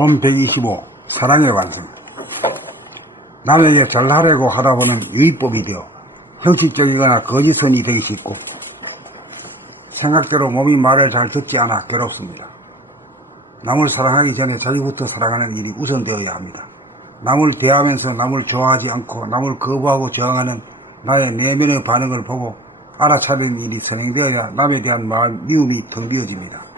본 125 사랑의 완성. 남에게 잘하려고 하다 보면 유의법이 되어 형식적이거나 거짓선이 되기 쉽고 생각대로 몸이 말을 잘 듣지 않아 괴롭습니다. 남을 사랑하기 전에 자기부터 사랑하는 일이 우선되어야 합니다. 남을 대하면서 남을 좋아하지 않고 남을 거부하고 저항하는 나의 내면의 반응을 보고 알아차리는 일이 선행되어야 남에 대한 미움이 텅 비어집니다.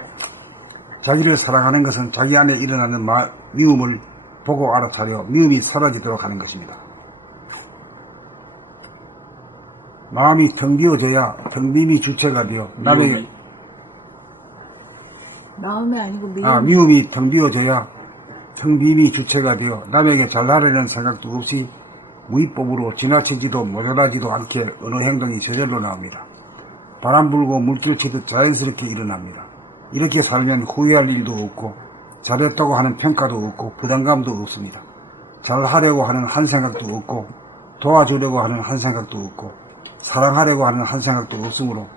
자기를 사랑하는 것은 자기 안에 일어나는 미움을 보고 알아차려 미움이 사라지도록 하는 것입니다. 마음이 텅 비어져야 텅 빔이 주체가 되어 남에게 마음이 아니고 미움이 텅 비어져야 텅 빔이 주체가 되어 남에게 잘하려는 생각도 없이 무위법으로 지나치지도 모자라지도 않게 어느 행동이 저절로 나옵니다. 바람 불고 물길 치듯 자연스럽게 일어납니다. 이렇게 살면 후회할 일도 없고 잘했다고 하는 평가도 없고 부담감도 없습니다. 잘하려고 하는 한 생각도 없고 도와주려고 하는 한 생각도 없고 사랑하려고 하는 한 생각도 없으므로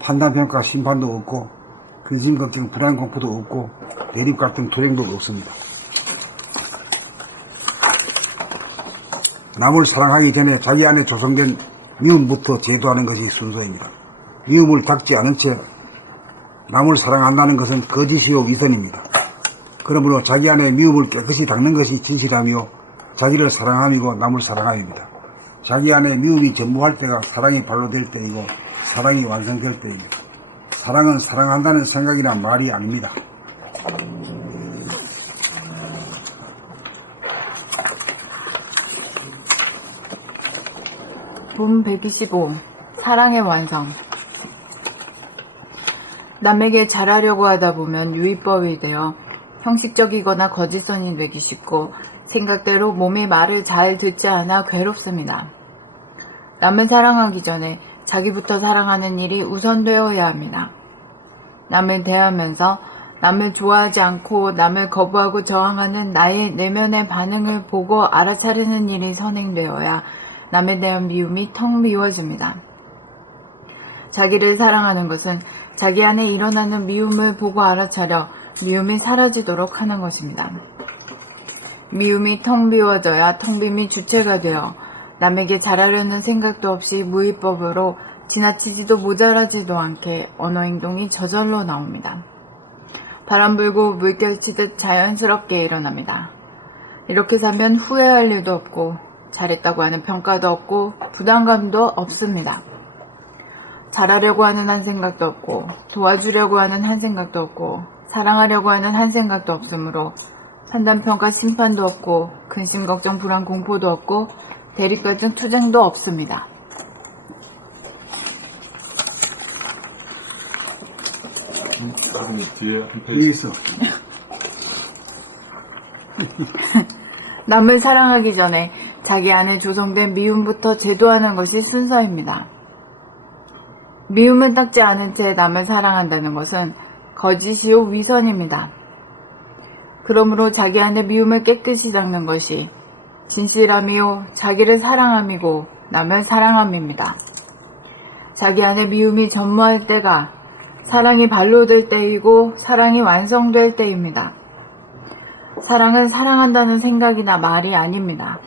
판단평가 심판도 없고 근심 걱정 불안 공포도 없고 대립 같은 두려움도 없습니다. 남을 사랑하기 전에 자기 안에 조성된 미움부터 제도하는 것이 순서입니다. 미움을 닦지 않은 채 남을 사랑한다는 것은 거짓이요 위선입니다. 그러므로 자기 안에 미움을 깨끗이 닦는 것이 진실하며 자기를 사랑함이고 남을 사랑함입니다. 자기 안에 미움이 전무할 때가 사랑이 발로 될 때이고 사랑이 완성될 때입니다. 사랑은 사랑한다는 생각이나 말이 아닙니다. 본 125 사랑의 완성. 남에게 잘하려고 하다 보면 유의법이 되어 형식적이거나 거짓선이 되기 쉽고 생각대로 몸이 말을 잘 듣지 않아 괴롭습니다. 남을 사랑하기 전에 자기부터 사랑하는 일이 우선되어야 합니다. 남을 대하면서 남을 좋아하지 않고 남을 거부하고 저항하는 나의 내면의 반응을 보고 알아차리는 일이 선행되어야 남에 대한 미움이 텅 비워집니다. 자기를 사랑하는 것은 자기 안에 일어나는 미움을 보고 알아차려 미움이 사라지도록 하는 것입니다. 미움이 텅 비워져야 텅 빔이 주체가 되어 남에게 잘하려는 생각도 없이 무위법으로 지나치지도 모자라지도 않게 언어 행동이 저절로 나옵니다. 바람 불고 물결 치듯 자연스럽게 일어납니다. 이렇게 살면 후회할 일도 없고 잘했다고 하는 평가도 없고 부담감도 없습니다. 잘하려고 하는 한 생각도 없고 도와주려고 하는 한 생각도 없고 사랑하려고 하는 한 생각도 없으므로 판단평가 심판도 없고 근심 걱정 불안 공포도 없고 대립 갈등 투쟁도 없습니다. 뒤에 한 페이지 있어. 남을 사랑하기 전에 자기 안에 조성된 미움부터 제도하는 것이 순서입니다. 미움을 닦지 않은 채 남을 사랑한다는 것은 거짓이요 위선입니다. 그러므로 자기 안에 미움을 깨끗이 닦는 것이 진실함이요 자기를 사랑함이고 남을 사랑함입니다. 자기 안에 미움이 전무할 때가 사랑이 발로 될 때이고 사랑이 완성될 때입니다. 사랑은 사랑한다는 생각이나 말이 아닙니다.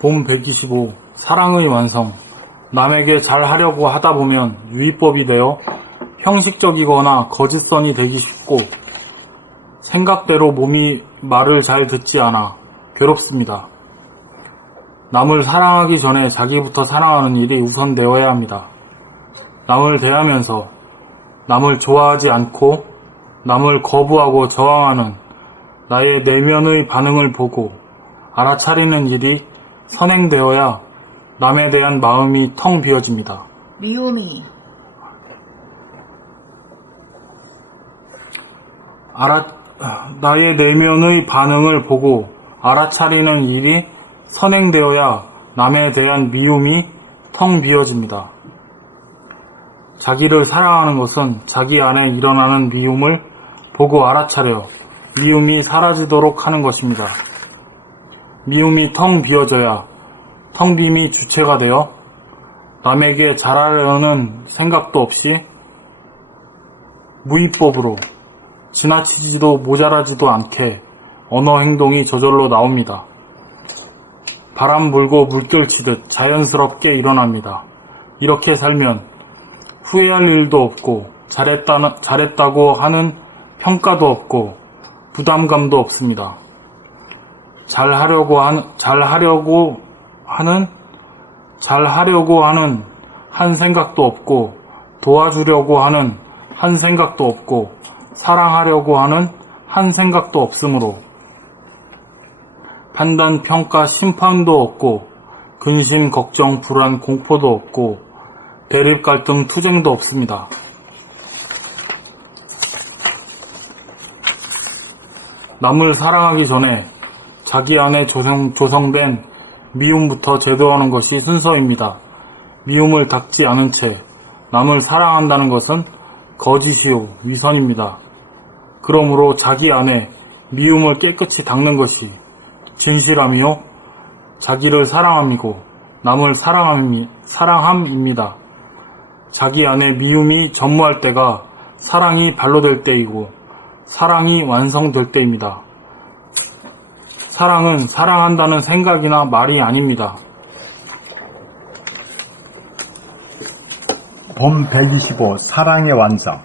본 125 사랑의 완성. 남에게 잘하려고 하다 보면 유의법이 되어 형식적이거나 거짓선이 되기 쉽고 생각대로 몸이 말을 잘 듣지 않아 괴롭습니다. 남을 사랑하기 전에 자기부터 사랑하는 일이 우선되어야 합니다. 남을 대하면서 남을 좋아하지 않고 남을 거부하고 저항하는 나의 내면의 반응을 보고 알아차리는 일이 선행되어야 남에 대한 마음이 텅 비어집니다. 미움이 나의 내면의 반응을 보고 알아차리는 일이 선행되어야 남에 대한 미움이 텅 비어집니다. 자기를 사랑하는 것은 자기 안에 일어나는 미움을 보고 알아차려 미움이 사라지도록 하는 것입니다. 미움이 텅 비어져야 텅 빔이 주체가 되어 남에게 잘하려는 생각도 없이 무위법으로 지나치지도 모자라지도 않게 언어 행동이 저절로 나옵니다. 바람 불고 물결 치듯 자연스럽게 일어납니다. 이렇게 살면 후회할 일도 없고 잘했다고 하는 평가도 없고 부담감도 없습니다. 잘하려고 하는 한 생각도 없고 도와주려고 하는 한 생각도 없고 사랑하려고 하는 한 생각도 없으므로 판단, 평가, 심판도 없고 근심, 걱정, 불안, 공포도 없고 대립, 갈등, 투쟁도 없습니다. 남을 사랑하기 전에 자기 안에 조성된 미움부터 제도하는 것이 순서입니다. 미움을 닦지 않은 채 남을 사랑한다는 것은 거짓이요 위선입니다. 그러므로 자기 안에 미움을 깨끗이 닦는 것이 진실함이요 자기를 사랑함이고 남을 사랑함입니다. 자기 안에 미움이 전무할 때가 사랑이 발로될 때이고 사랑이 완성될 때입니다. 사랑은 사랑한다는 생각이나 말이 아닙니다. 봄 125 사랑의 완성.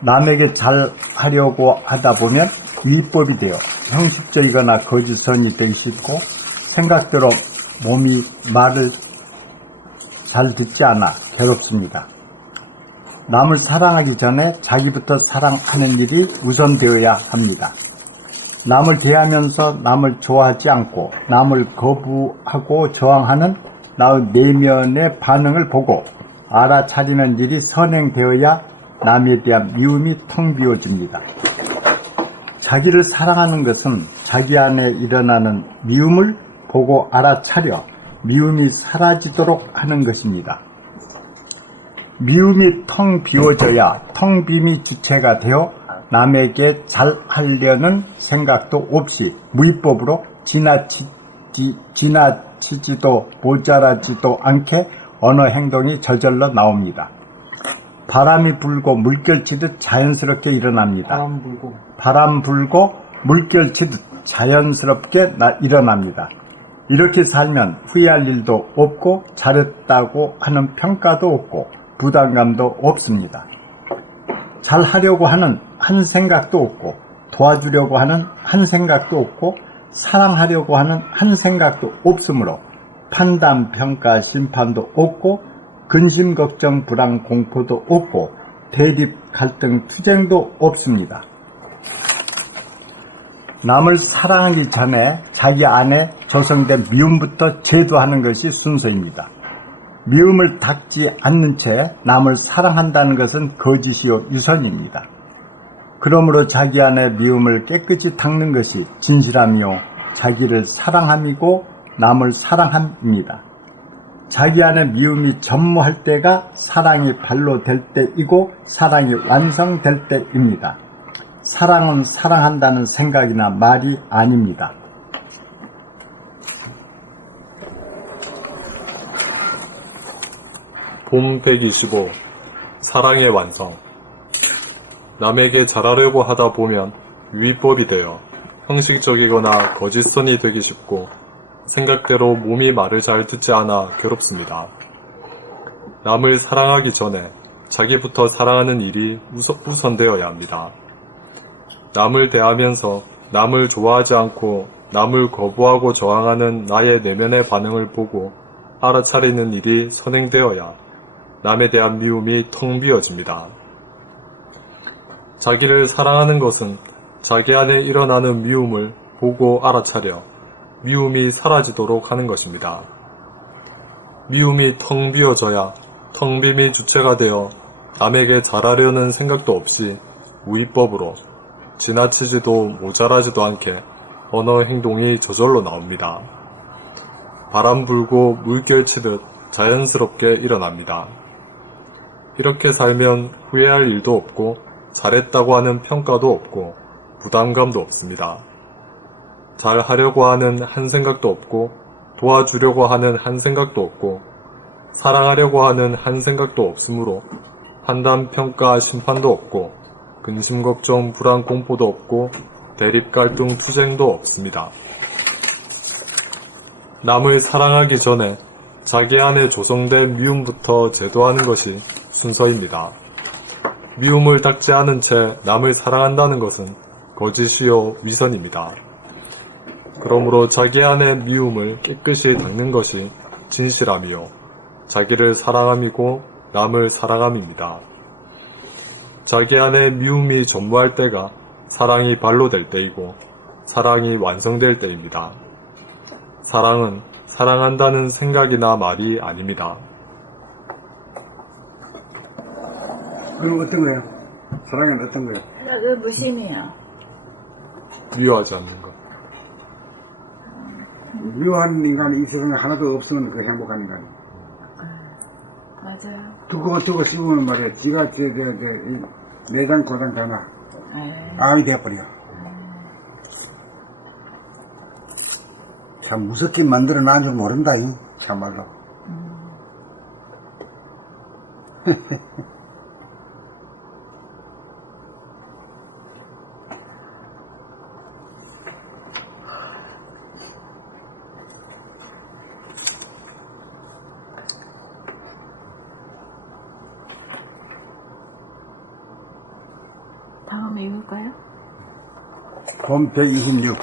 남에게 잘하려고 하다 보면 위법이 되어 형식적이거나 거짓선이 되기 쉽고 생각대로 몸이 말을 잘 듣지 않아 괴롭습니다. 남을 사랑하기 전에 자기부터 사랑하는 일이 우선되어야 합니다. 남을 대하면서 남을 좋아하지 않고 남을 거부하고 저항하는 나의 내면의 반응을 보고 알아차리는 일이 선행되어야 남에 대한 미움이 텅 비어집니다. 자기를 사랑하는 것은 자기 안에 일어나는 미움을 보고 알아차려 미움이 사라지도록 하는 것입니다. 미움이 텅 비워져야 텅 빔이 주체가 되어 남에게 잘하려는 생각도 없이 무위법으로 지나치지도 모자라지도 않게 언어 행동이 저절로 나옵니다. 바람이 불고 물결 치듯 자연스럽게 일어납니다. 바람 불고 물결 치듯 자연스럽게 일어납니다. 이렇게 살면 후회할 일도 없고 잘했다고 하는 평가도 없고 부담감도 없습니다. 잘하려고 하는 한 생각도 없고 도와주려고 하는 한 생각도 없고 사랑하려고 하는 한 생각도 없으므로 판단, 평가, 심판도 없고 근심, 걱정, 불안, 공포도 없고 대립, 갈등, 투쟁도 없습니다. 남을 사랑하기 전에 자기 안에 조성된 미움부터 제도하는 것이 순서입니다. 미움을 닦지 않는 채 남을 사랑한다는 것은 거짓이요 유선입니다. 그러므로 자기 안에 미움을 깨끗이 닦는 것이 진실함이요 자기를 사랑함이고 남을 사랑함입니다. 자기 안에 미움이 전무할 때가 사랑이 발로 될 때이고 사랑이 완성될 때입니다. 사랑은 사랑한다는 생각이나 말이 아닙니다. 봄 125 사랑의 완성. 남에게 잘하려고 하다 보면 위법이 되어 형식적이거나 거짓선이 되기 쉽고 생각대로 몸이 말을 잘 듣지 않아 괴롭습니다. 남을 사랑하기 전에 자기부터 사랑하는 일이 우선되어야 합니다. 남을 대하면서 남을 좋아하지 않고 남을 거부하고 저항하는 나의 내면의 반응을 보고 알아차리는 일이 선행되어야 남에 대한 미움이 텅 비어집니다. 자기를 사랑하는 것은 자기 안에 일어나는 미움을 보고 알아차려 미움이 사라지도록 하는 것입니다. 미움이 텅 비어져야 텅 빔이 주체가 되어 남에게 잘하려는 생각도 없이 무위법으로 지나치지도 모자라지도 않게 언어 행동이 저절로 나옵니다. 바람 불고 물결 치듯 자연스럽게 일어납니다. 이렇게 살면 후회할 일도 없고 잘했다고 하는 평가도 없고 부담감도 없습니다. 잘하려고 하는 한 생각도 없고 도와주려고 하는 한 생각도 없고 사랑하려고 하는 한 생각도 없으므로 판단, 평가, 심판도 없고 근심, 걱정, 불안, 공포도 없고 대립, 갈등, 투쟁도 없습니다. 남을 사랑하기 전에 자기 안에 조성된 미움부터 제도하는 것이 순서입니다. 미움을 닦지 않은 채 남을 사랑한다는 것은 거짓이요 위선입니다. 그러므로 자기 안의 미움을 깨끗이 닦는 것이 진실함이요 자기를 사랑함이고 남을 사랑함입니다. 자기 안에 미움이 전무할 때가 사랑이 발로 될 때이고 사랑이 완성될 때입니다. 사랑은 사랑한다는 생각이나 말이 아닙니다. 그럼 어떤 거예요? 사랑은 어떤 거예요? 사랑은 무심이야. 미워하지 않는 것. 미워하는 인간이 이 세상에 하나도 없으면 그 행복한 인간. 맞아요. 두고 씹으면 말이야. 지가 내장 고장 다 나. 암이 되어버려. 참 무섭게 만들어 놔줄 모른다, 참말로. 다음에 읽을까요? 봄 126.